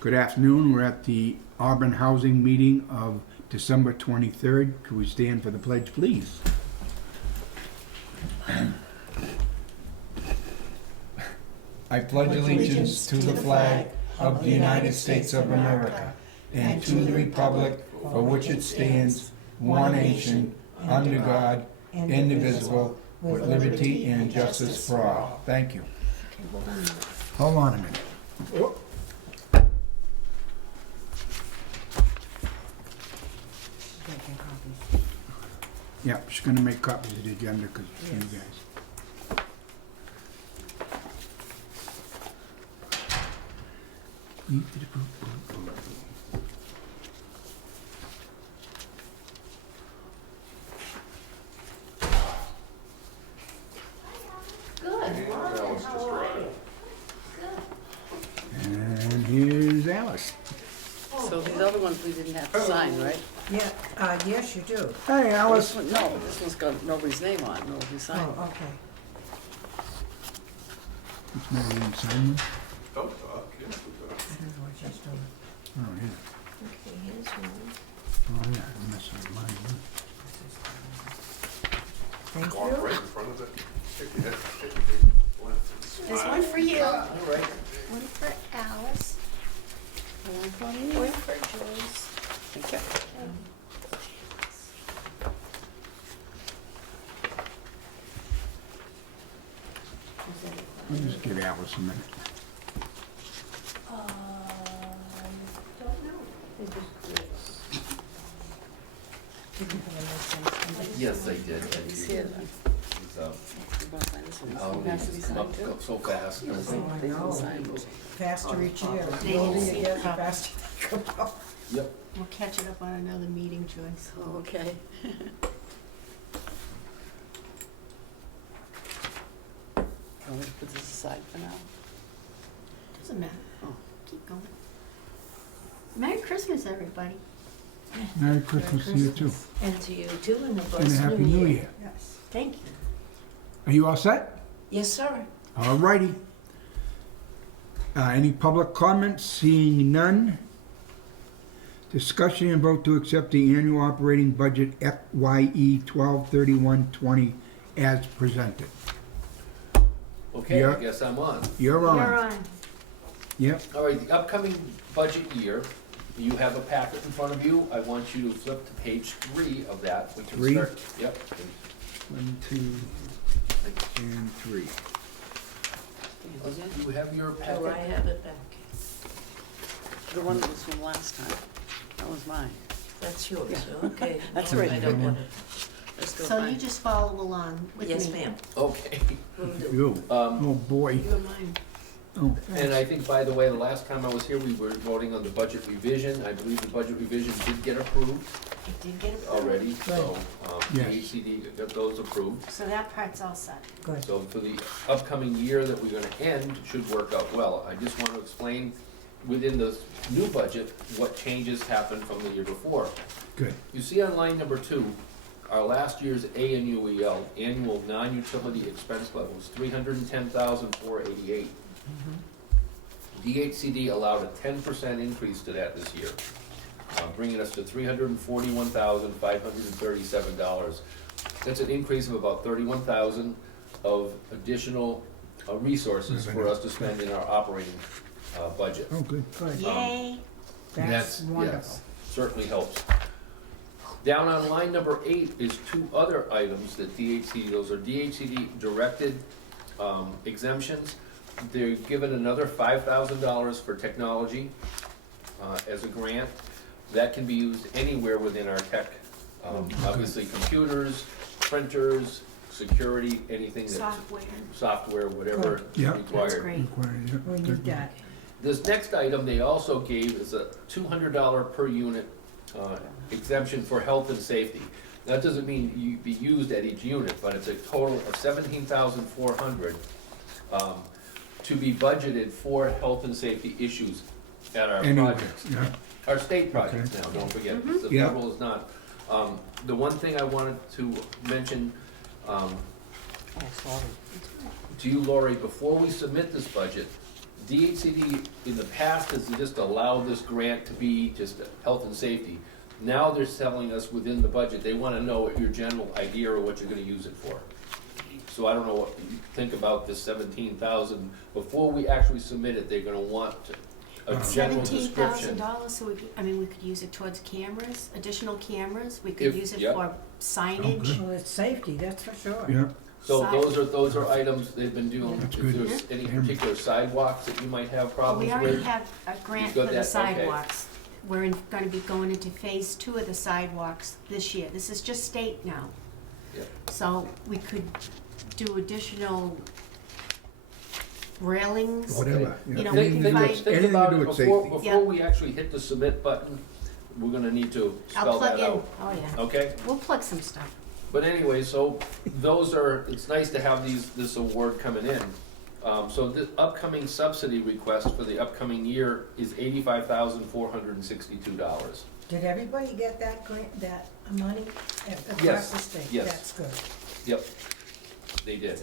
Good afternoon. We're at the Auburn Housing Meeting of December 23rd. Could we stand for the pledge, please? I pledge allegiance to the flag of the United States of America and to the republic for which it stands, one nation, under God, indivisible, with liberty and justice for all. Thank you. Hold on a minute. Yeah, she's gonna make copies of the agenda because it's you guys. Good, wow, how are you? Good. And here's Alice. So these other ones we didn't have to sign, right? Yeah, yes, you do. Hey, This Alice. one, no, this one's got nobody's name on it, nobody signed. Oh, okay. It's not even signed. I don't know what she's doing. Oh, yeah. Okay, here's one. Oh, yeah, I messed with mine. Thank Walk you. right in front of it. Take your head, take your head left. There's one for you, All right. one for Alice, One for me. one for Joyce. Okay. Let me just give Alice a minute. Don't know. Yes, I did. He's here then. He's, You wanna sign this one? oh, It has to be he's come signed up too. so fast. They didn't sign it. Faster each year. The They older didn't you see get, the copies. faster they come out. Yep. We'll catch it up on another meeting, Joyce. Oh, okay. Want me to put this aside for now? Doesn't matter. Oh. Keep going. Merry Christmas, everybody. Merry Christmas to you too. And to you too, and a And a blessed Happy New Year. Yes. Thank you. Are you all set? Yes, sir. All righty. Any public comments? Seeing none. Discussion and vote to accept the annual operating budget FYE 12/31/20 as presented. Okay, Yeah. I guess I'm on. You're on. You're on. Yep. All right, the upcoming budget year, you have a packet in front of you. I want you to flip to page 3 of that. We can 3? start. Yep. 1, 2, and 3. You have your Oh, I packet? have it back. The one that was from last time. That was mine. That's yours, okay. That's right. I don't want Let's go So you find. just follow along with me. Yes, ma'am. Okay. You. Oh, boy. You and mine. Oh, And I think, by the way, the last time I was here, we were voting on the budget revision. I believe the budget revision did get approved It did get approved. already, so the Yes. HCD got those approved. So that part's all set. Good. So for the upcoming year that we're gonna end, should work out well. I just want to explain within the new budget, what changes happened from the year before. good. You see on line number 2, our last year's ANUEL, annual non-utility expense level, was $310,488. DHCD allowed a 10% increase to that this year, bringing us to $341,537. That's an increase of about $31,000 of additional resources for us to spend in our operating budget. Oh, good. Good. Yay. That's wonderful. Yes, certainly helps. Down on line number 8 is 2 other items that DHCD, those are DHCD directed exemptions. They're given another $5,000 for technology as a grant. That can be used anywhere within our tech, obviously computers, printers, security, anything that's software, whatever is Yeah. required. That's great. Required, yeah. We need that. This next item they also gave is a $200 per unit exemption for health and safety. That doesn't mean you be used at each unit, but it's a total of $17,400 to be budgeted for health and safety issues at our Anyway, projects. yeah. Our state projects Okay. now, don't forget, the Yeah. federal is not. The one thing I wanted to mention Oh, sorry. to you, Lori, before we submit this budget, DHCD in the past has just allowed this grant to be just health and safety. Now they're telling us within the budget, they wanna know what your general idea or what you're gonna use it for. So I don't know what you think about this 17,000, before we actually submit it, they're gonna want a general description. $17,000, so we could, I mean, we could use it towards cameras, additional cameras, we could If- use it yep. for signage. Well, it's safety, that's for sure. Yeah, So Side- those are items they've been doing. That's If good. there's any particular sidewalks that you might have problems We already with, have a grant You've for got the that, okay. sidewalks. We're gonna be going into phase 2 of the sidewalks this year. This is just state now. Yep. So we could do additional railings. whatever. You know, yeah. we think, can think, find- think Anything to about do it with before, safety. Yeah. before we actually hit the submit button, we're gonna need to I'll spell plug that in, out, oh yeah, okay? we'll plug some stuff. But anyway, so those are, it's nice to have this award coming in. So the upcoming subsidy request for the upcoming year is $85,462. Did everybody get that grant, that money across Yes, the state? yes. That's good. Yep, they did.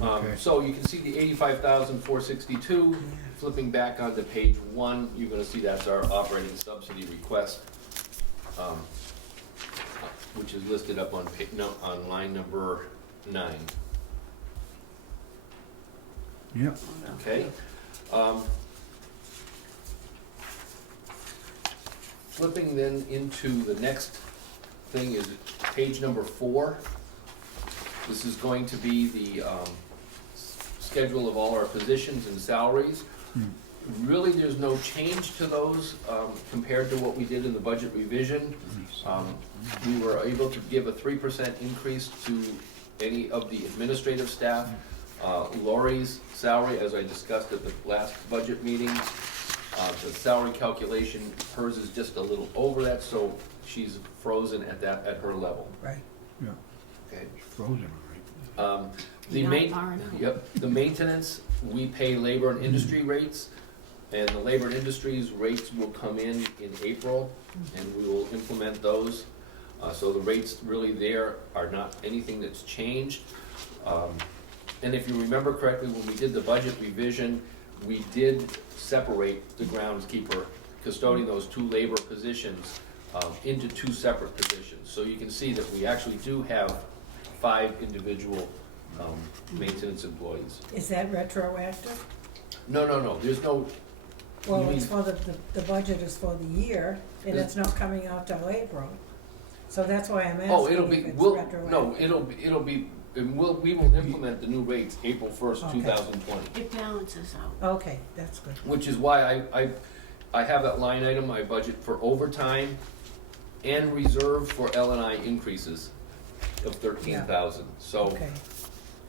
Okay. So you can see the 85,462, Yeah. flipping back onto page 1, you're gonna see that's our operating subsidy request, which is listed up on on line number 9, Yeah, okay? Flipping then into the next thing is page number 4. This is going to be the schedule of all our positions and salaries. Really, there's no change to those compared to what we did in the budget revision. We were able to give a 3% increase to any of the administrative staff. Lori's salary, as I discussed at the last budget meeting, the salary calculation, hers is just a little over that, so she's frozen at her level, Right. yeah, okay? frozen, all right. The Not main, far enough. yep, the maintenance, we pay labor and industry rates, and the labor and industries rates will come in April, and we will implement those. So the rates really there are not anything that's changed. And if you remember correctly, when we did the budget revision, we did separate the groundskeeper, custodian, those 2 labor positions, into 2 separate positions. So you can see that we actually do have 5 individual maintenance employees. Is that retroactive? No, there's no, Well, You it's mean- for the budget is for the year, and it's not coming out till April. So that's why I'm oh, it'll asking be, if it's we'll, retroactive. no, it'll be, and we will implement the new rates April 1st, Okay. 2020. It balances out. Okay, that's good. Which is why I have that line item, I budget for overtime and reserve for L&I increases of 13,000. So, Okay,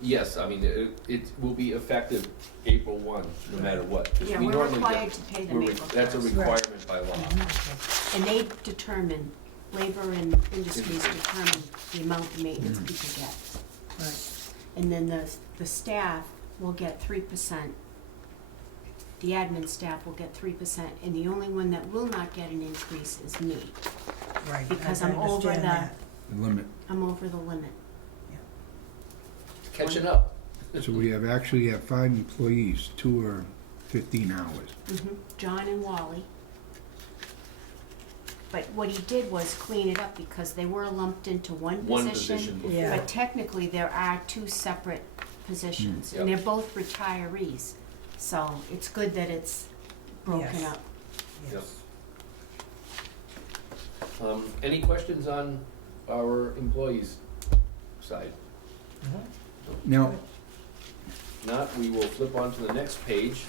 yes, I mean, it will be effective April 1, no matter what. 'Cause Yeah, we we're normally get- required to pay them we're re- April That's a 1st. requirement by law. okay. And they determine, labor and industries determine the amount of maintenance people get. Right. And then the staff will get 3%. The admin staff will get 3%, and the only one that will not get an increase is me, Right. because I I'm over understand that. The limit. I'm over the limit. Catching up. So we actually have 5 employees, 2 are 15 hours. John and Wally. But what he did was clean it up because they were lumped into one One position. position before. Yeah. But technically, there are 2 separate positions, and Yep. they're both retirees. So it's good that it's broken Yes. up. Yep. Yes. Any questions on our employees' side? Mhm. Now, Not, we will flip on to the next page.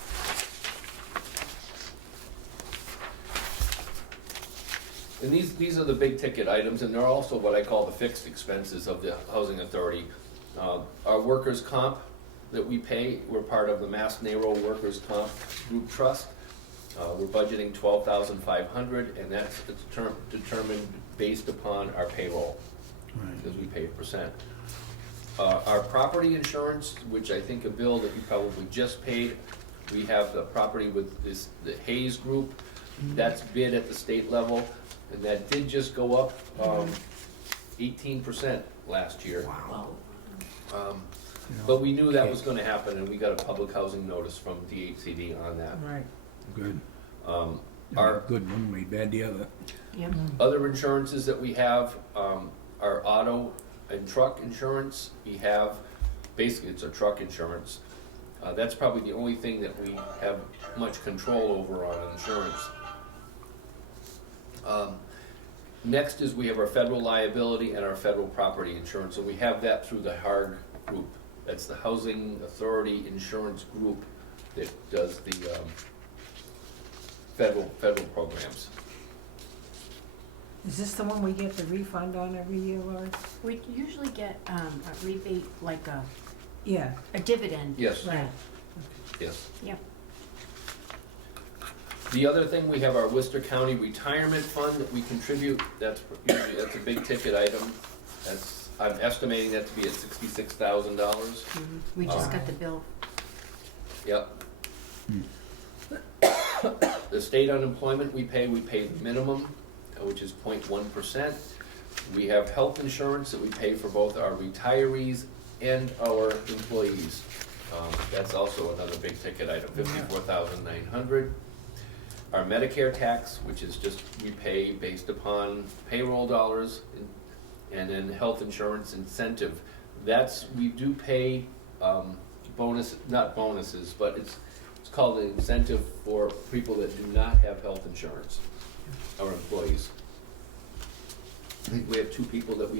And these are the big ticket items, and they're also what I call the fixed expenses of the housing authority. Our workers' comp that we pay, we're part of the Mass NARO Workers' Comp Group Trust. We're budgeting $12,500, and that's determined based upon our payroll, right, because we pay a percent. Our property insurance, which I think a bill that you probably just paid, we have the property with the Hayes Group, that's bid at the state level, and that did just go up 18% last year. Wow. you know. But we knew that was gonna happen, and we got a public housing notice from DHCD on that. Right. Good. Our Good one way, bad the other. Yep. other insurances that we have, are auto and truck insurance. We have, basically it's a truck insurance. That's probably the only thing that we have much control over on insurance. Next is we have our federal liability and our federal property insurance, and we have that through the HARG group. That's the Housing Authority Insurance Group that does the federal programs. Is this the one we get the refund on every year, Lori? We usually get a rebate, like Yeah, a dividend. Yes, right. yes. Yep. The other thing, we have our Worcester County Retirement Fund that we contribute. That's usually, that's a big ticket item. That's, I'm estimating that to be at $66,000. We just got the bill. Yep. The state unemployment we pay the minimum, which is 0.1%. We have health insurance that we pay for both our retirees and our employees. That's also another big ticket item, $54,900. Our Medicare tax, which is just, we pay based upon payroll dollars, and then health insurance incentive. That's, we do pay not bonuses, but it's called an incentive for people that do not have health insurance, our employees. I think we have two people that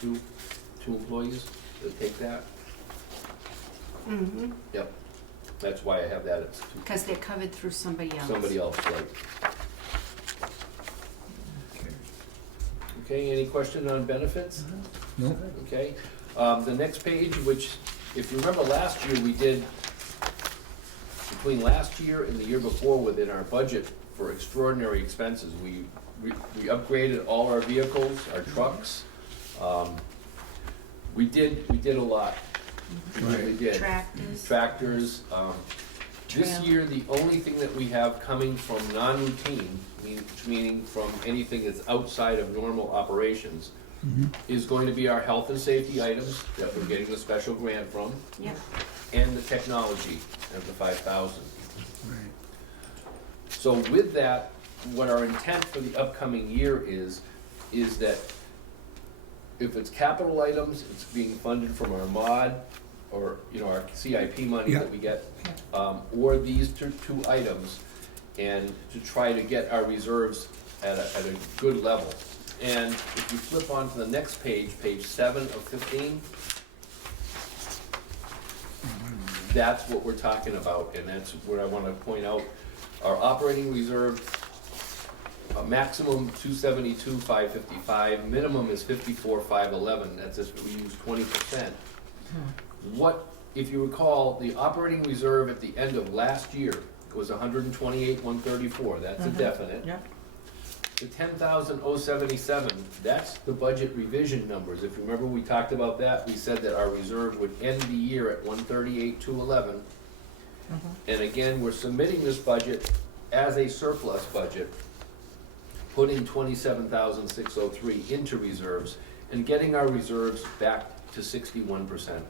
two employees that take that. Mm-hmm. Yep, that's why I have that, it's two. Because they're covered through somebody else. Somebody else, right. Okay, any question on benefits? No? Okay, the next page, which, if you remember last year, we did, between last year and the year before, within our budget for extraordinary expenses, we upgraded all our vehicles, our trucks. We did a lot. We really did. Tractors. This Trail. year, the only thing that we have coming from non-routine, meaning from anything that's outside of normal operations, is going to be our health and safety items that we're getting the special grant from, Yep. and the technology of the 5,000. Right. So with that, what our intent for the upcoming year is that if it's capital items, it's being funded from our MOD, or, our CIP money Yeah. that we get, or these two items, and to try to get our reserves at a good level. And if you flip on to the next page, page 7 of 15, that's what we're talking about, and that's where I wanna point out. Our operating reserve, maximum 272,555, minimum is 54,511, that's if we use 20%. What, if you recall, the operating reserve at the end of last year was 128,134, that's a definite. Yep. The 10,077, that's the budget revision numbers. If you remember, we talked about that. We said that our reserve would end the year at 138,211. And again, we're submitting this budget as a surplus budget, putting 27,603 into reserves and getting our reserves back to 61%.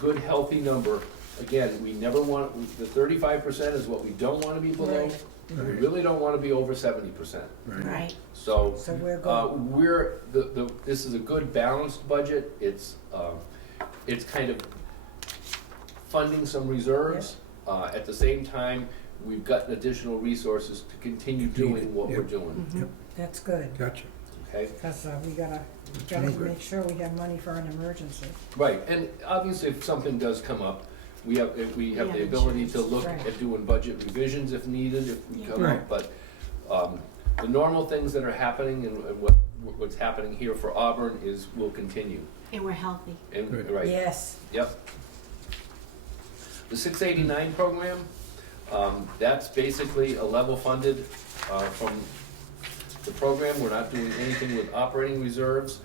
Good, healthy number. Again, we never want, the 35% is what we don't want to be below. Right. We really don't want to be over 70%. Right. So, So we're good. this is a good balanced budget. It's kind of funding some reserves. At the same time, we've got additional resources to continue doing what we're doing, Yep, That's good, gotcha. okay? because we gotta Sounds good. make sure we have money for an emergency. Right, and obviously if something does come up, we have Yeah, the ability to insurance. look Right. at doing budget revisions if needed, if we Yeah. come Right. up, but, the normal things that are happening and what's happening here for Auburn will continue, And we're healthy. and, Good. right. Yes. Yep. The 689 program, that's basically a level funded from the program. We're not doing anything with operating reserves.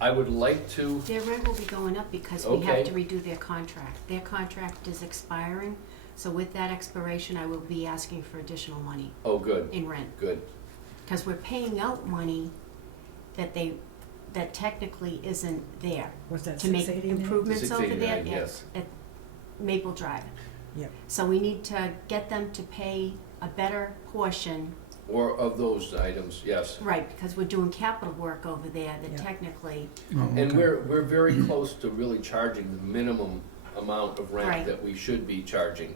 I would like to, Their rent will be going up because we Okay. have to redo their contract. Their contract is expiring, so with that expiration, I will be asking for additional money oh, good, in rent. good. Because we're paying out money that they that technically isn't there Was that to make 689? improvements over there 689, yes. at Maple Drive. Yep. So we need to get them to pay a better portion, Or of those items, yes. right, because we're doing capital work over there that Yeah. technically, Oh, And okay. we're very close to really charging the minimum amount of rent Right. that we should be charging.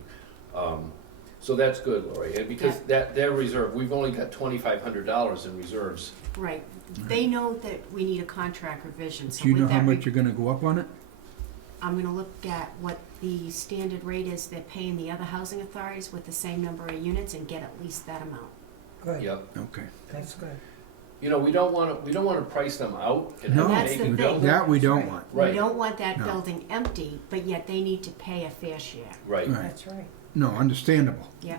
So that's good, Lori, and because Yeah. their reserve, we've only got $2,500 in reserves. right, they know that we need a contract revision, so Do you know with how that, much you're gonna go up on it? I'm gonna look at what the standard rate is they're paying the other housing authorities with the same number of units and get at least that amount. Good, Yep. Okay. that's good. You know, we don't wanna price them out and No, have That's them the vacant thing. buildings. That we don't Right. want. We Right, don't want that No. building empty, but yet they need to pay a fair share. right. Right. That's right. No, understandable. Yeah,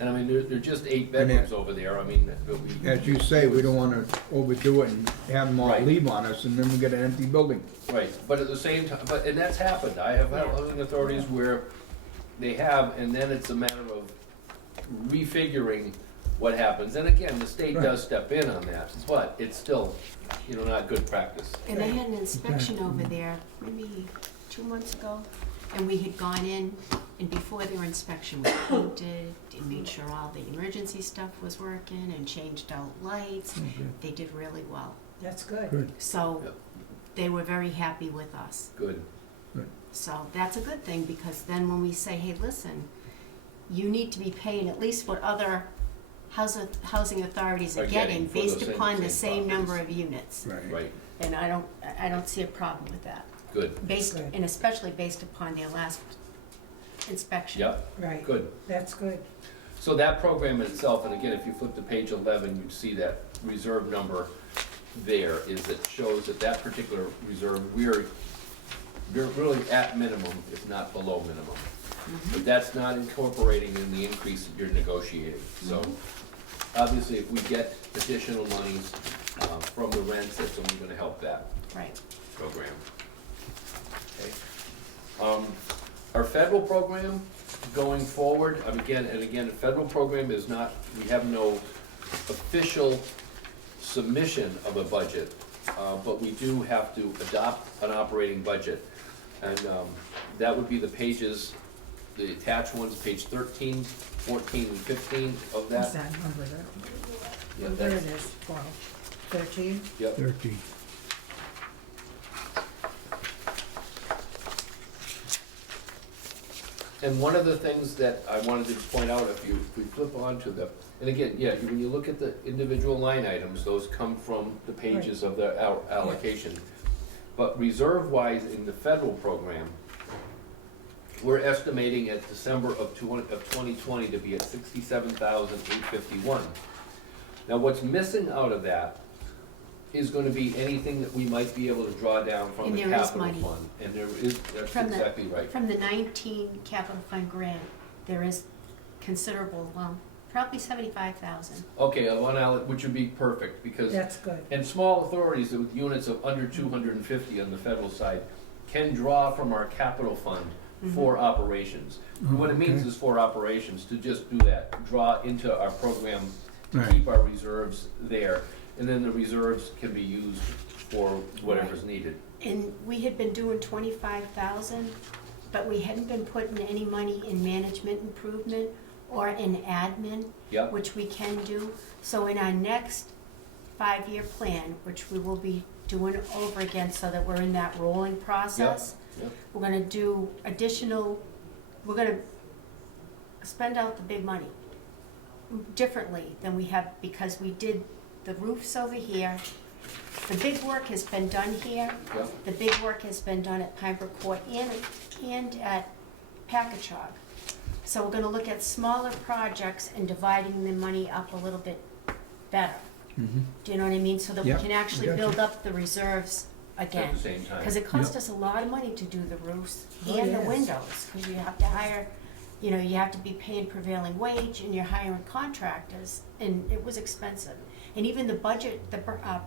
And I mean, they're just 8 And bedrooms over there, I mean, but we. As you say, we don't wanna overdo it and have them all Right. leave on us, and then we get an empty building. Right, but at the same time, and that's happened, I have had Yeah. housing authorities where they have, and then it's a matter of refiguring what happens, and again, the state Right. does step in on that, but it's still, not good practice. and they had an inspection over there maybe 2 months ago, and we had gone in, and before their inspection, we painted, and made sure all the emergency stuff was working, and changed out lights. They did really well. That's good. Good. So Yep. they were very happy with us. Good, So that's a good thing, because then when we say, hey, listen, you need to be paying at least what other housing authorities are Are getting getting for the based same- upon the same same number properties. of units. right, And I don't see a problem with that, good, based, Good. and especially based upon their last inspection. yep, Right, good. that's good. So that program itself, and again, if you flip to page 11, you'd see that reserve number there is that shows that that particular reserve, we're really at minimum, if not below minimum. But that's not incorporating in the increase that you're negotiating. So obviously, if we get additional monies from the rents, that's only gonna help that Right. program. Okay. Our federal program going forward, again, the federal program is not, we have no official submission of a budget, but we do have to adopt an operating budget. And that would be the pages, the attached ones, page 13, 14, and 15 of What's that. that number there? Yeah, There it that's- is, 12, 13. Yep. 13. And one of the things that I wanted to point out, if we flip on to the, and again, yeah, when you look at the individual line items, those come from the pages of the allocation. But reserve-wise in the federal program, we're estimating at December of 2020 to be at 67,851. Now, what's missing out of that is gonna be anything that we might be able to draw down from And the there is capital money. fund. And there is, that's From the- exactly right. From the 19 capital fund grant, there is considerable, well, probably 75,000. Okay, which would be perfect, because, That's good. and small authorities with units of under 250 on the federal side can draw from our capital fund for operations. What it means Okay. is for operations, to just do that, draw into our program to Right. keep our reserves there, and then the reserves can be used for whatever's needed. And we had been doing 25,000, but we hadn't been putting any money in management improvement or in admin, Yep, which we can do. So in our next 5-year plan, which we will be doing over again so that we're in that rolling process, yep. we're gonna do we're gonna spend out the big money differently than we have, because we did the roofs over here. The big work has been done here. Yep. The big work has been done at Pine Brook Court and at Packagug. So we're gonna look at smaller projects and dividing the money up a little bit better. Mhm. Do you know what I mean? So that we Yep, can actually gotcha. build up the reserves again. At the same time. Because it cost Yep. us a lot of money to do the roofs Oh, and the yes. windows, because you have to hire, you have to be paying prevailing wage, and you're hiring contractors, and it was expensive. And even the budget, the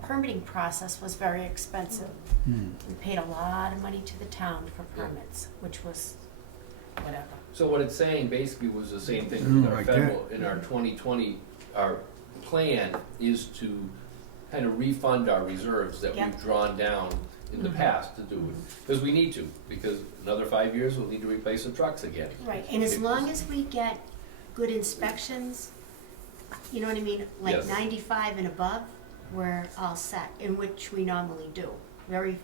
permitting process was very expensive. Hmm. We paid a lot of money to the town for permits, which was whatever. So what it's saying basically was the same thing Mm, with our like federal, in our 2020, our plan is to kind of refund our reserves that Yep. we've drawn down in the past to do it. Because we need to, because another 5 years, we'll need to replace the trucks again. Right, and as long as we get good inspections, you know what I mean, like Yes. 95 and above, we're all set, in which we normally do. Very,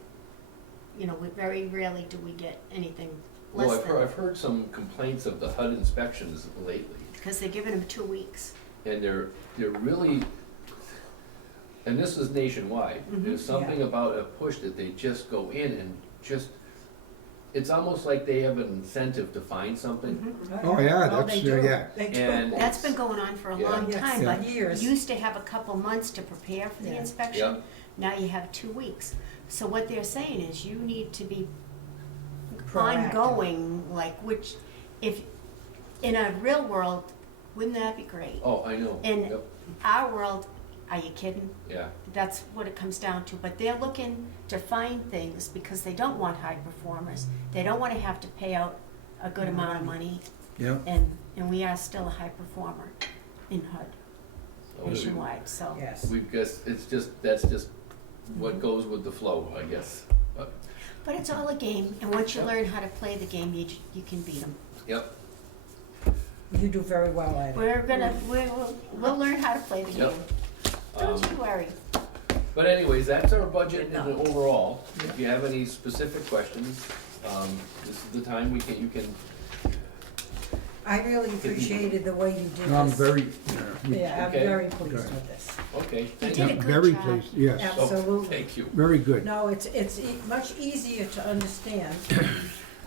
very rarely do we get anything Well, less I've than, heard some complaints of the HUD inspections lately, because they're giving them 2 weeks. and they're really, and this is nationwide, there's something about a push that they just go in and just, it's almost like they have an incentive to find something. Oh, yeah, Oh, that's, they do. yeah. They do. And- That's been going on for a Yeah. long Yes, time, yeah. but Years. you used to have a couple months to prepare for the Yeah. inspection. Yep. Now you have 2 weeks. So what they're saying is you need to be Proactive. ongoing, like which, if, in a real world, wouldn't that be great? Oh, I know, In yep, our world, are you kidding? yeah. That's what it comes down to, but they're looking to find things because they don't want high performers. They don't wanna have to pay out a good amount of money, Yeah. and we are still a high performer in HUD So we- nationwide, so. Yes. We've just, that's just what goes with the flow, I guess, but, But it's all a game, and once you Yep. learn how to play the game, you can beat them. yep, You do very well at it. We'll learn how to play the Yep. game. Don't you worry. But anyways, that's our budget in the overall. If you have any specific questions, this is the time you can, I really appreciated the way you did this. No, I'm very, Yeah, I'm Okay. very pleased Good. with this. okay, thank did you. a good very job. pleased, yes, Yeah. Oh, Absolutely. Thank you. very good. No, it's much easier to understand.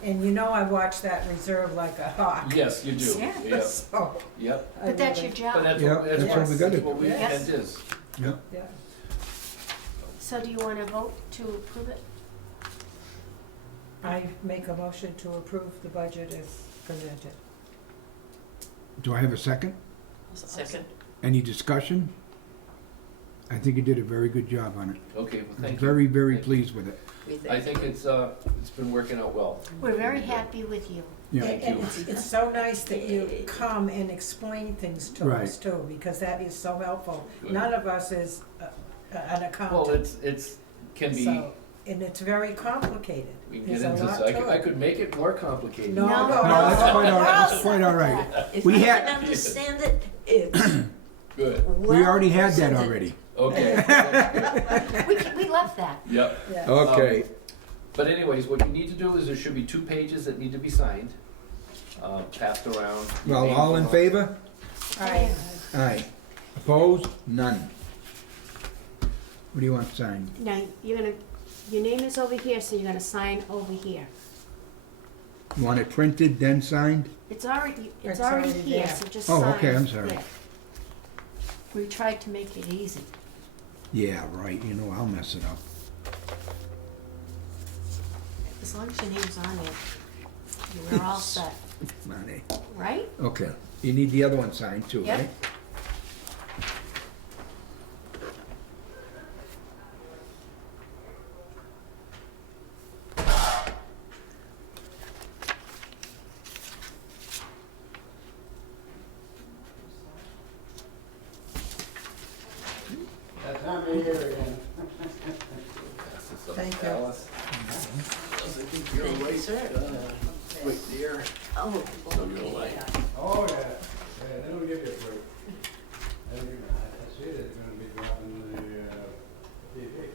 And you know I watch that reserve like a hawk. Yes, you do, Yeah. yep, So, yep. I But that's your really- job. But that's Yeah, what, that's that's what what, we gotta that's do. what we Yes. intent is. Yeah. Yeah. So do you want to vote to approve it? I make a motion to approve the budget as presented. Do I have a second? Second. Any discussion? I think you did a very good job on it. Okay, well, I'm thank you. very, very Thank you. pleased with it. I think it's been working out well. We're very happy with you. Yeah, And it's so nice that you come and explain things to Right. us too, because that is so helpful. Good. None of us is an Well, accountant, it's, can be, so, and it's very complicated. we can get There's a into, lot I to could, I it. could make it more complicated. No, no, that's quite all right, that's quite all right. If We I had- can understand it, it's Good, We already had that well already. okay, We love that. yep. Yeah. Okay, But anyways, what you need to do is there should be 2 pages that need to be signed, passed around. well, all in favor? Aye. Aye. Opposed? None. What do you want signed? Now, your name is over here, so you're gonna sign over here. You want it printed, then signed? It's already It's here, already there. so just Oh, sign. okay, I'm sorry. there. We tried to make it easy. Yeah, right, you know, I'll mess it up. As long as your name's on it, we're all set, Come on, eh? right? Okay, you need the other one signed too, Yep. right? Thank you. Alice. Thank you, sir. Wait, dear. Oh, So you're like, Oh, yeah, yeah, they don't give you a break. I see that it's gonna be dropping the TV,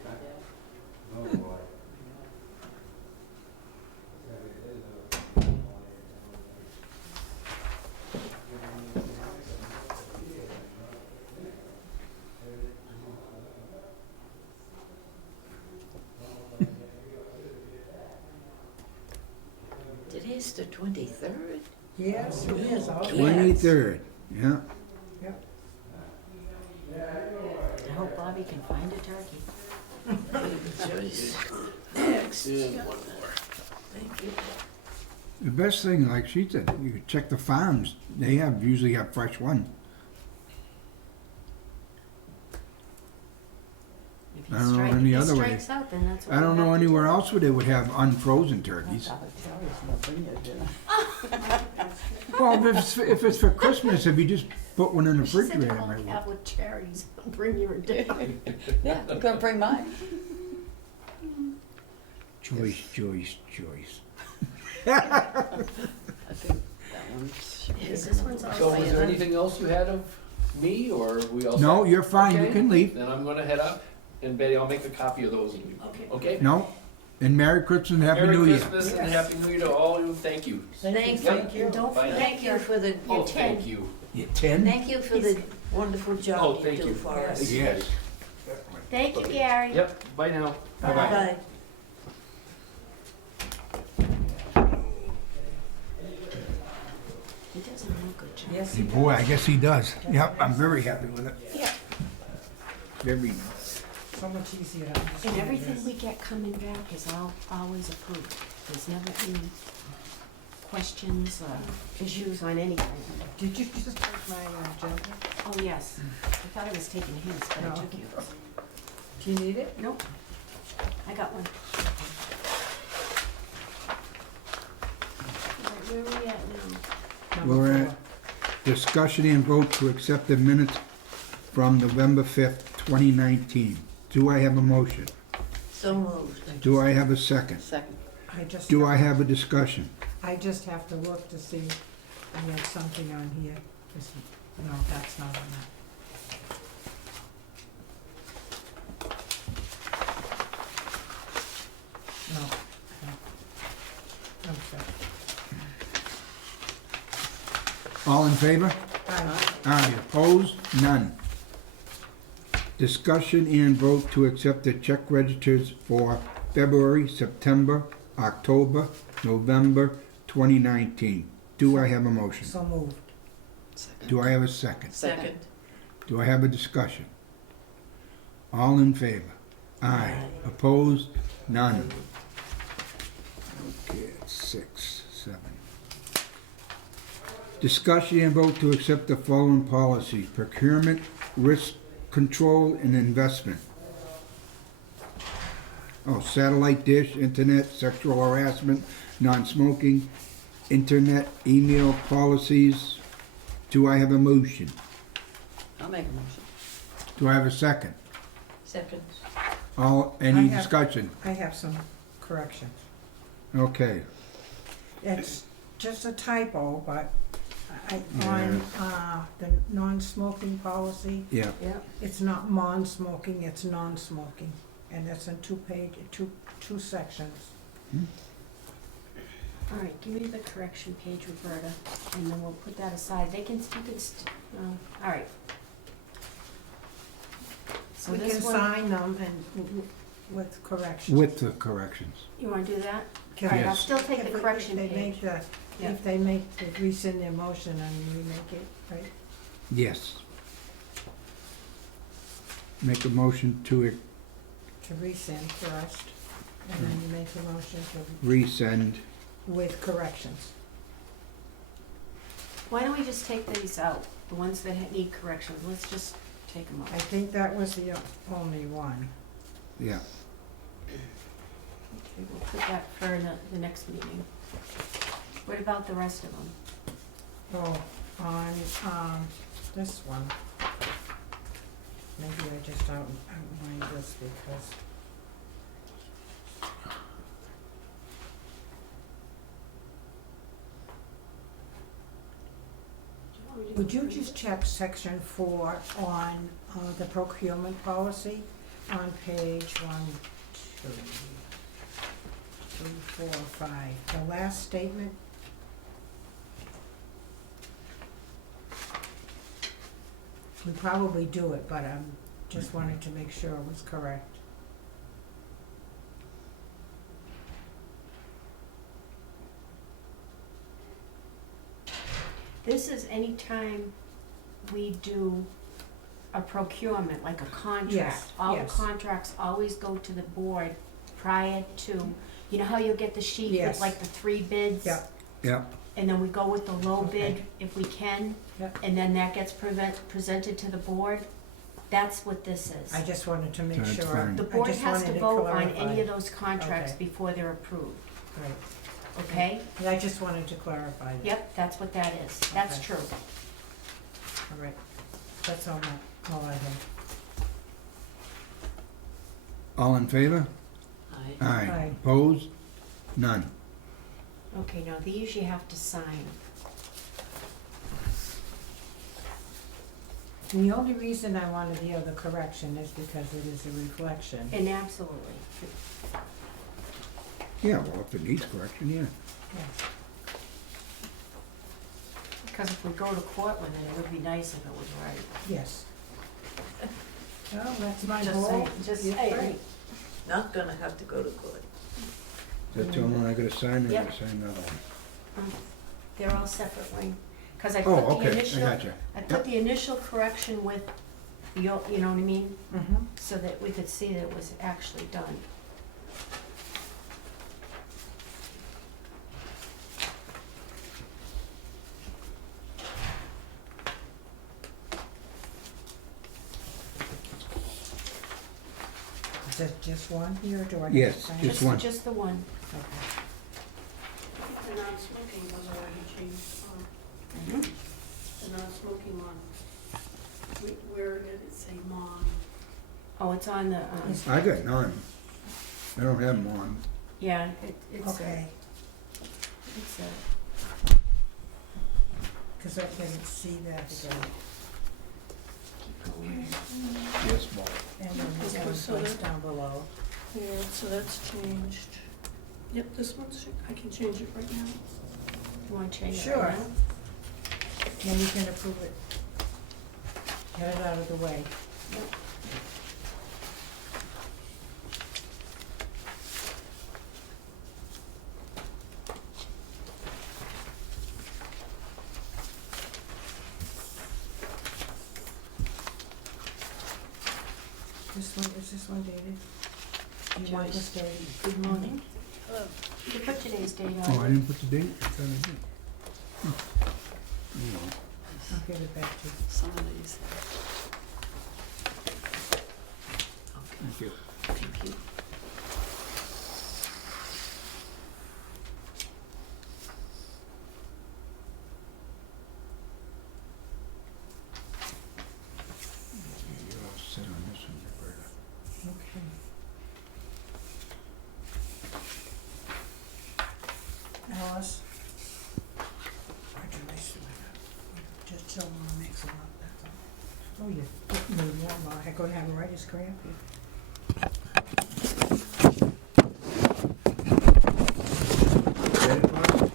huh? Oh, boy. today's the 23rd? Yes, it is. Oh, Okay. yeah. 23rd, yeah. I hope Bobby can find a turkey. Joyce. Next. one more. Thank you. The best thing, like she said, you could check the farms. They usually have fresh one. If I don't know he any other way. strikes out, then that's what I we don't know have to anywhere do. else where they would have unfrozen turkeys. Well, if it's for Christmas, if you just put one in the She said refrigerator. you only right? have with cherries. I'll bring you a day. Yeah, I'm gonna bring mine. Joyce, Joyce, Joyce. I think that one's. Yes, this one's all So is there right. anything else you had of me, or are we all set? No, you're fine, you Okay. can leave. Then I'm gonna head up, and Betty, I'll make a copy of those and leave. Okay. Okay? No? And Merry Christmas and Happy New Year. Merry Christmas and Happy New Year to all of you, thank you. Thank Yep. you. And don't Bye now. forget Thank you your, for the, Oh, your thank 10. you. You 10? thank you for the wonderful Oh, job you thank do you. for us. Thank you. Yes. Thank you, Gary. Yep, bye now. Bye-bye. Bye. He does a real good job. Yes, Hey, boy, I guess he does. Yep, I'm very happy with it. Yeah. Very. so much easier to understand. And everything this. we get coming back is always approved. There's never any questions or issues on anything. Did you just take my agenda? Oh, yes. I thought I was taking his, but I No. took yours. Do you need it? Nope. I got one. All right, where are we at now? Number We're 4. at discussion and vote to accept the minutes from November 5th, 2019. Do I have a motion? So moved. Do I have a second? Second. Do I have a discussion? I just have to look to see if I have something on here. No, that's not on that. No. Okay. All in favor? Aye. Aye. Opposed? None. Discussion and vote to accept the check registers for February, September, October, November 2019. Do I have a motion? So moved. Do I have a second? Second. Do I have a discussion? All in favor? Aye. Opposed? None. Okay, it's 6, 7. Discussion and vote to accept the following policies: procurement, risk control, and investment. Oh, satellite dish, internet, sexual harassment, non-smoking, internet, email policies. Do I have a motion? I'll make a motion. Do I have a second? Second. Any I have- discussion? I have some corrections. Okay, It's just a typo, but on the non-smoking policy, yeah, Yeah. it's not mon-smoking, it's non-smoking. And it's in two sections. All right, give me the correction page, Roberta, and then we'll put that aside. They can, all right. So We can this one, sign them and with corrections. with the corrections. you wanna do that? Can All right, we- I'll still take the if correction they page. make the, Yeah. if they rescind their motion and remake it, right? Yes. Make a motion to To rescind first, and then you make the motion to, resend. with corrections. Why don't we just take these out, the ones that need corrections, let's just take them out. I think that was the only one. Yeah. Okay, we'll put that for the next meeting. What about the rest of them? Oh, on, this one. Maybe I just outlined this because. Would you just check section 4 on the procurement policy on page 1, 2, 3, 4, 5, the last statement? We probably do it, but just wanted to make sure it was correct. This is anytime we do a procurement, like a contract. Yes, All the yes. contracts always go to the board prior to, you know how you'll get the sheet with Yes. like the 3 bids? Yep. Yeah. And then we go with the low bid Okay. if we can? Yep. And then that gets presented to the board? That's what this is. I just wanted to make That's sure. fine. The I board just has to wanted vote on clarify. any of those contracts Okay. before they're approved, Right. okay? Yeah, I just wanted to clarify that. Yep, that's what that is. That's Okay. true. All right, that's all I have. All in favor? Aye. Aye. Aye. Opposed? None. Okay, now these you have to sign. And the only reason I wanted the other correction is because it is a reflection. And absolutely. Yeah, well, if it needs correction, yeah. Yeah. Because if we go to court with it, it would be nice if it was right. Yes. Well, that's my Just goal. saying, just You're saying. right. Not gonna have to go to court. That's the only one I gotta sign, or I Yep. gotta sign another one? They're all separately. Because I Oh, put the okay, I initial, gotcha. I put the initial correction with, you know what I mean? Mm-hmm. So that we could see that it was actually done. Is that just one here, or do I have to Yes, sign just it? one. Just the one. Okay. The non-smoking was already changed on, the non-smoking one. Where did it say mom? Oh, it's on the, I got none. I don't have them on. yeah, it's Okay, it's because I didn't see that, so, keep going. Yes, Bob. and then this Okay, one's so placed that- down below. Yeah, so that's changed. Yep, this one's, I can change it right now. You wanna change it Sure. right now? Then you can approve it. Get it out of the way. Is this one dated? Do you want this dated? Good morning. Hello. You can put today's date Oh, I on. didn't put the date? I thought I did. Hmm. Oh, I'll give it back to you. Some of these. thank you. Thank you. You're all set on this one, Roberta. Okay. Alice? Congratulations. Just so one makes a lot, that's all. Oh, you put me warm, I go to have a writer's cramp here. Ready, Bob?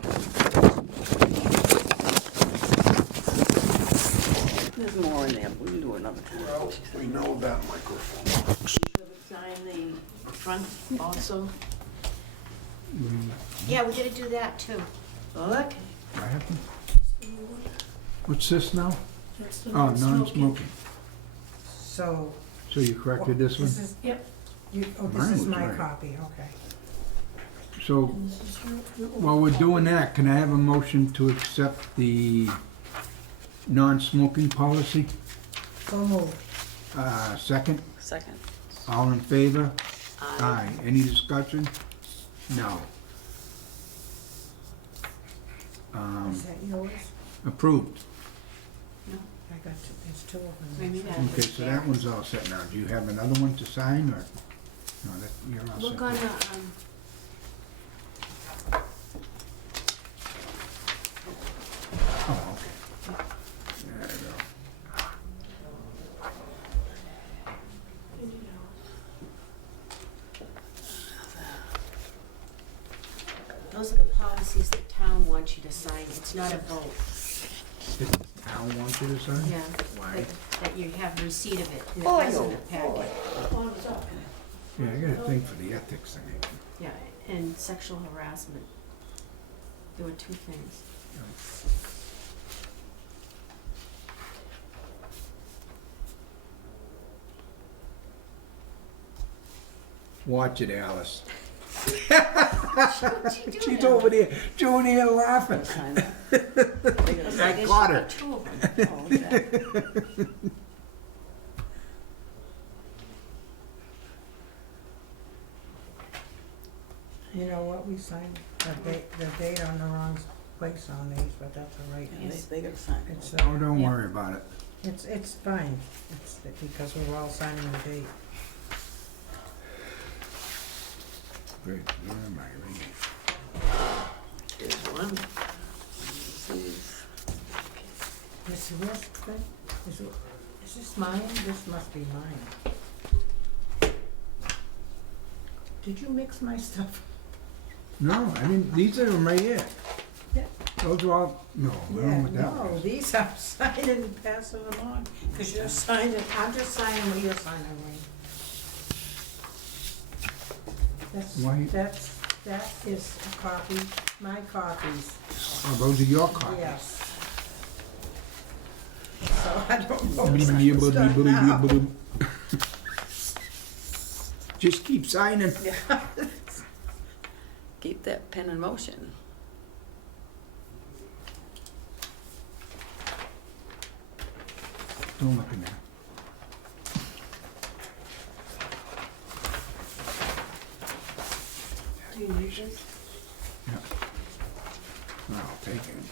There's more in there, but we can do another time. Well, we know that microphone. Sign the front also. Yeah, we gotta do that too. Okay. What happened? What's this now? That's the Oh, non-smoking. non-smoking. So. So you corrected this one? This is. Yep. This Mine is was my right. copy, okay. So And this is your while we're doing that, can I have a motion to accept the non-smoking policy? So moved. Second? Second. All in favor? Aye. Any discussion? No. Is that yours? Approved. I got two, there's two of them. Maybe that. Okay, so that one's all set now. Do you have another one to sign, or? No, that, you're all set. Look on the, Oh, okay. There you go. those are the policies that town wants you to sign. It's not a vote. Did the town want you to sign? Yeah. Why? That you have receipt of it. It Oh, was in the packet. Yeah, I got a thing for the ethics thing. Yeah, and sexual harassment. There were two things. Watch it, Alice. What you doing? She's over there, doing here laughing. Kind of. I caught her. Two of them. Oh, okay. You know what, we signed the date on the wrong place on these, but that's all right. Yeah, they gotta sign. It's, Oh, don't worry about it. It's fine, it's because we're all signing the date. Great, where am I reading? Here's one. These. This risk thing, is this mine? This must be mine. Did you mix my stuff? No, I didn't, these are them right here. Yeah. Those are all, no, I don't know what that No, was. these I'm signing and passing them on, cause you're signing, I'm just signing what you're signing, Wayne. Why- That is a copy, my copies, Oh, those are your copies. yes. So I don't know what's done now. Just keep signing. Yeah. Keep that pen in motion. Don't look in there. Do you need this? No, I'll take it.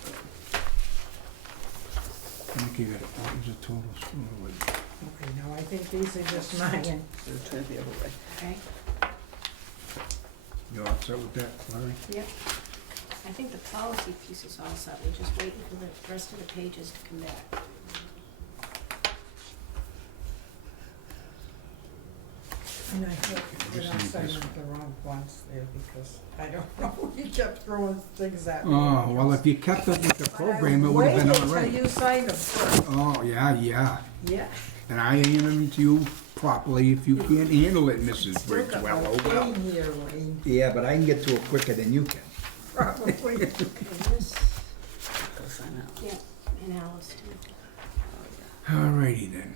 Let me give it, what was the total score? Okay, now I think these are just mine. So turn the other way. Okay. You all set with that, Larry? Yep. I think the policy piece is all set. We're just waiting for the rest of the pages to come back. And I hope we're not signing the wrong ones there because I don't know, you kept throwing things at me. Oh, well, if you kept up with the program, it would have been all Wait right. until you signed them first. Oh, yeah. Yeah. And I hand them to you properly if you can't handle it, Mrs. Still got my Bridgewell. Oh, well. thing here, Wayne, Yeah, but I can get to it quicker than you can. probably. And this, Go sign out. yeah, and Alice too. Alrighty then.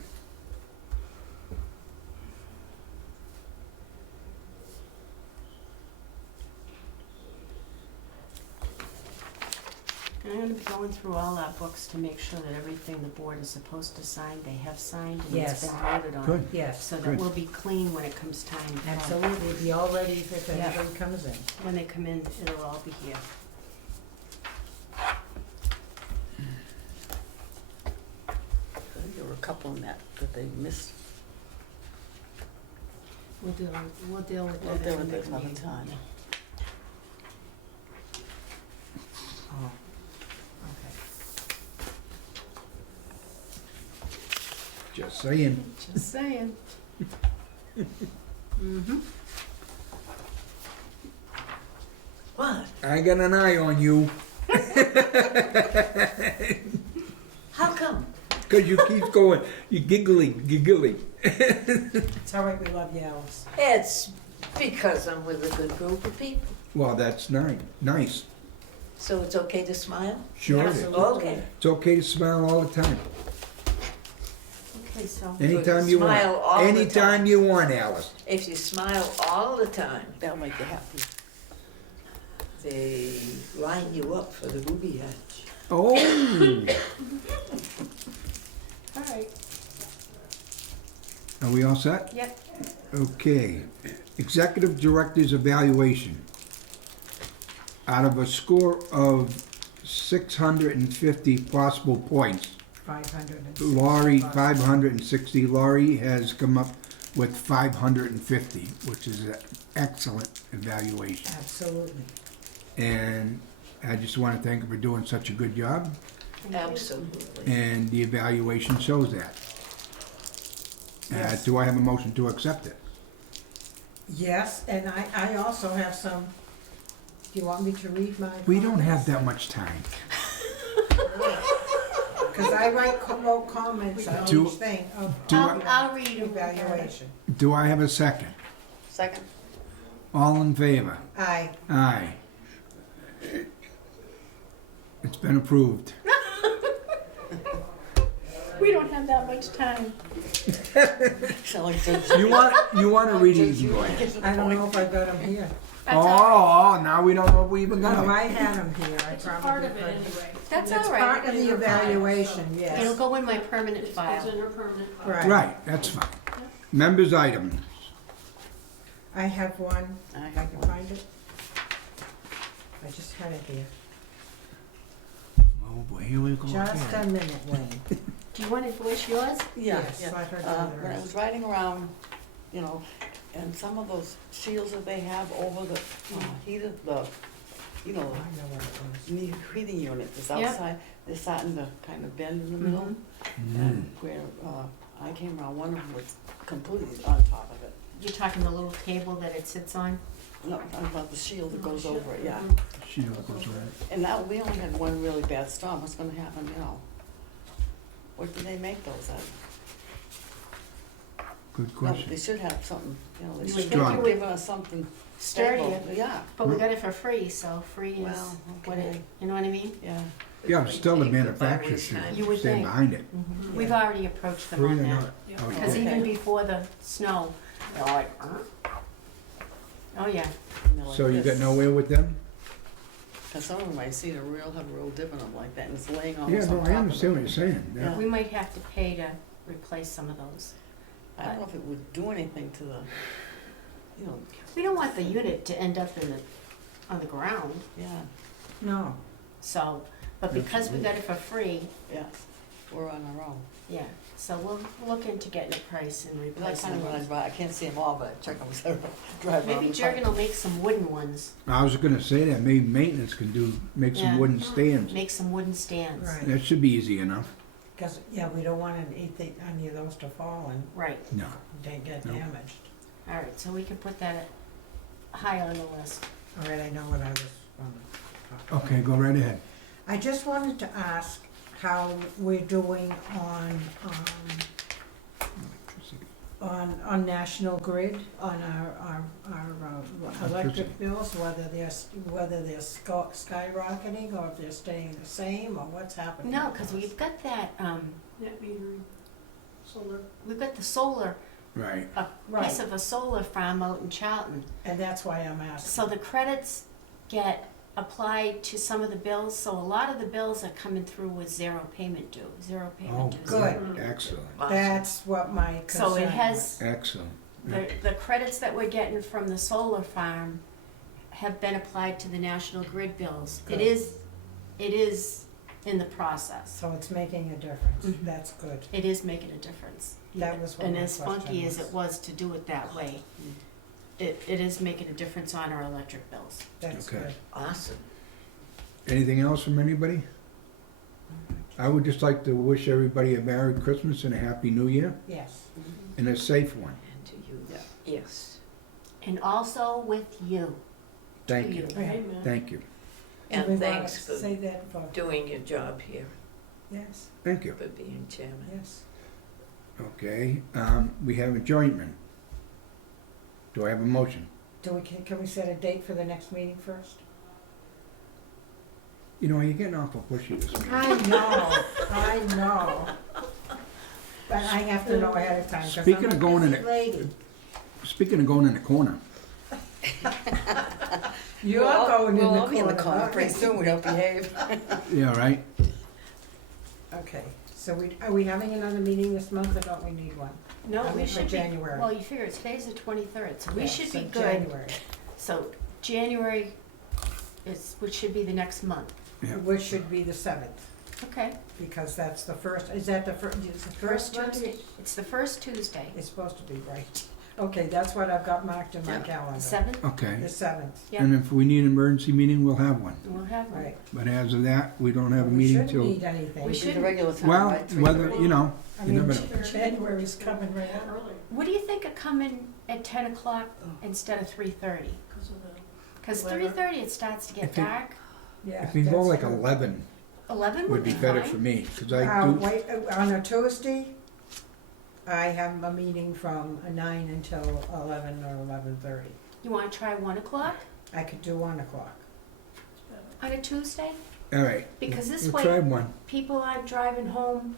And I'm gonna be going through all our books to make sure that everything the board is supposed to sign, they have signed and it's Yes. been voted on. Good. Yes, So that Good. we'll be clean when it comes time. absolutely, be all ready if Yeah. anybody comes in. When they come in, it'll all be here. There were a couple in that they missed. We'll deal with We'll that deal at the with next it another meeting. time. Oh, okay. Just saying. Just saying. Mm-hmm. What? I got an eye on you, How come? because you keep going, you giggly. It's all right, we love you, Alice. It's because I'm with a good group of people. Well, that's nice. So it's okay to smile? Sure it is. Absolutely. Okay. It's okay to smile all the time. Okay, so. Anytime you want. Smile all the Anytime time. you want, Alice. If you smile all the time, That'll make you happy. they line you up for the ruby edge. Oh, All right, are we all set? yep. Okay. Executive Director's Evaluation. Out of a score of 650 possible points, 500. Laurie, 560, Laurie has come up with 550, which is an excellent evaluation. Absolutely. And I just want to thank her for doing such a good job, Absolutely. and the evaluation shows that. Yes. Do I have a motion to accept it? Yes, and I also have some, do you want me to read my? We don't have that much time. Because I wrote comments on Do- each thing of do I'll read them. evaluation. Do I have a second? Second. All in favor? Aye. Aye. It's been approved. We don't have that much time. Sound like those- You want to read easy, boy. I don't know if I got them here. Oh, now we don't know if we even got No, them. I had them here, I It's part probably of it could. anyway. That's It's all right. part of the In her file, evaluation, so- yes. It'll go in my permanent It's file. in her permanent file. Right. Right, that's fine. Members' items. I have one, I if I have can one. find it. I just had it here. Oh, boy, here we go Just a again. minute, Wayne. Do you want to voice yours? Yeah, Yes, yeah. let her do the When I rest. was riding around, you know, and some of those shields that they have over the heated, you know, I know what it the heating unit that's Yep. outside, they're starting to kind of bend in the middle. And where, I came around, one of them was completely on top of it. You're talking the little table that it sits on? No, I'm talking about the shield that goes over it, yeah. Shield goes around. And now, we only had one really bad storm, what's gonna happen, you know? What do they make those out of? Good No, but question. they should have something, you know, they You should would think have you given us something Sturdier, stable. Yeah, but we got it for free, so free is well, what it, okay, you know what I mean? yeah. Yeah, still the Take the manufacturer virus should time. You would stand think. behind it. We've Yeah. already approached them Free on or that. not? Yeah. Oh, you Because did? even Okay. before the snow, they're like, oh yeah, And they're like So you got this. nowhere with them? Cause some of them I see have a real dip in them like that, and it's laying Yeah, almost no, on I top of understand what it. you're saying, yeah. Yeah. we might have to pay to replace some of those. I don't know if it would do anything to the, you know, We don't want the unit to end up on the ground, yeah, No, so, but because we got it for free, yeah, we're on our own. yeah, so we'll look into getting a price and That's replacing kind of what I those. buy, I can't see them all, but I check them as I drive around. Maybe the park. Jurgen will make some wooden ones, I was gonna say that, maybe maintenance can make some Yeah. wooden stands. make some wooden stands. right, That should be easy enough. because, yeah, we don't want any of those to fall and Right, No. they get No. damaged. all right, so we can put that high on the list. All right, I know what I was gonna talk about. Okay, go right ahead. I just wanted to ask how we're doing on National Grid, on our electric Electricity. bills, whether they're skyrocketing or if they're staying the same, or what's happening. No, with because those. we've got that, Net metering, solar. we've got the solar, Right. piece Right, of a solar farm out in Charlton. and that's why I'm asking. So the credits get applied to some of the bills, so a lot of the bills are coming through with zero payment due, Oh, dues. Good. Excellent, That's what my concern So it was. has, excellent. the credits that we're getting from the solar farm have been applied to the National Grid bills. Good. It is in the process. So it's making a difference, Mhm. that's good. It is making a difference. That was what And my as funky question as was. it was to do it that way, it is making a difference on our electric bills. That's Okay. good. Awesome. Anything else from anybody? I would just like to wish everybody a Merry Christmas and a Happy New Year, Yes. and a safe one. And to you. Yeah. Yes. And also with you. Thank To you, Amen. thank you, Do we And wanna thanks for say that for, doing your job here, yes, thank you. for being chairman. yes. Okay, we have adjournment. Do I have a motion? Can we set a date for the next meeting first? You know, you're getting awful pushy this morning. I know. But I have to know ahead of time, 'cause Speaking I'm of a going in busy it- lady. Speaking of going in the corner, You're going We'll in all be in the corner not pretty me. soon, we don't behave. yeah, right? Okay, so are we having another meeting this month, or don't we need one? No, I we mean, for should be, January. well, you figure today's the 23rd, so we Yeah, should so be good. January, So January which should be the next month. Yeah. which should be the 7th, Okay. because that's the first, is that the first Monday? Tuesday, it's the first Tuesday, It's supposed to be right. Okay, that's what I've got marked in my Yeah. the calendar. 7th, Okay, The 7th, yeah, and if we need an emergency meeting, we'll have one. we'll have one. right. But as of that, we don't have a We meeting shouldn't till, need anything. We It'd be should- the regular time, well, right? whether, you know, I you mean, never know. January's coming right up. Early, What do you think of coming at 10 o'clock instead of 3:30? because of the. Because Weather. 3:30 it starts to get If it- dark. Yeah. If we go that's like good. 11, 11 would be better for fine. me, because I do, Wait, on a Tuesday, I have a meeting from 9 until 11 or 11:30. You want to try 1 o'clock I could do 1 o'clock. on a Tuesday? all right. Because this We'll way- try one. People aren't driving home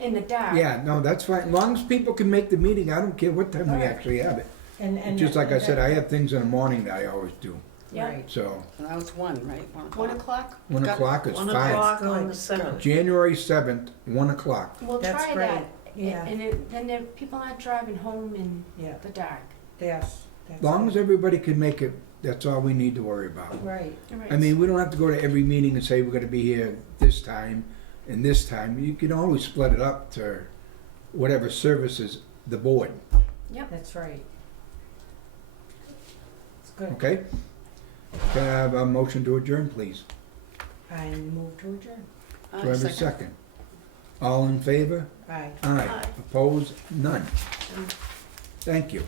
in the dark. Yeah, no, that's fine, as long as people can make the meeting, I don't care what time we Alright. actually have it. And Just like I said, I have things in the morning that I always do, Yeah. Right. so, Now it's 1, right? 1 o'clock? 1 Got it. o'clock is 1 fine. o'clock on Good. the 7th. January 7th, 1 o'clock. We'll That's try great. that. Yeah. Then people aren't driving home in Yeah, the dark. yes. As long as everybody can make it, that's all we need to worry about. Right, I mean, we don't have to go to every meeting and say we're gonna be here this time, And this time, you can always split it up to whatever services the board, That's right. It's good. okay? Can I have a motion to adjourn, please? I move to adjourn. Do I have a second? All in favor? Aye. Aye. Aye. Opposed? None. Thank you.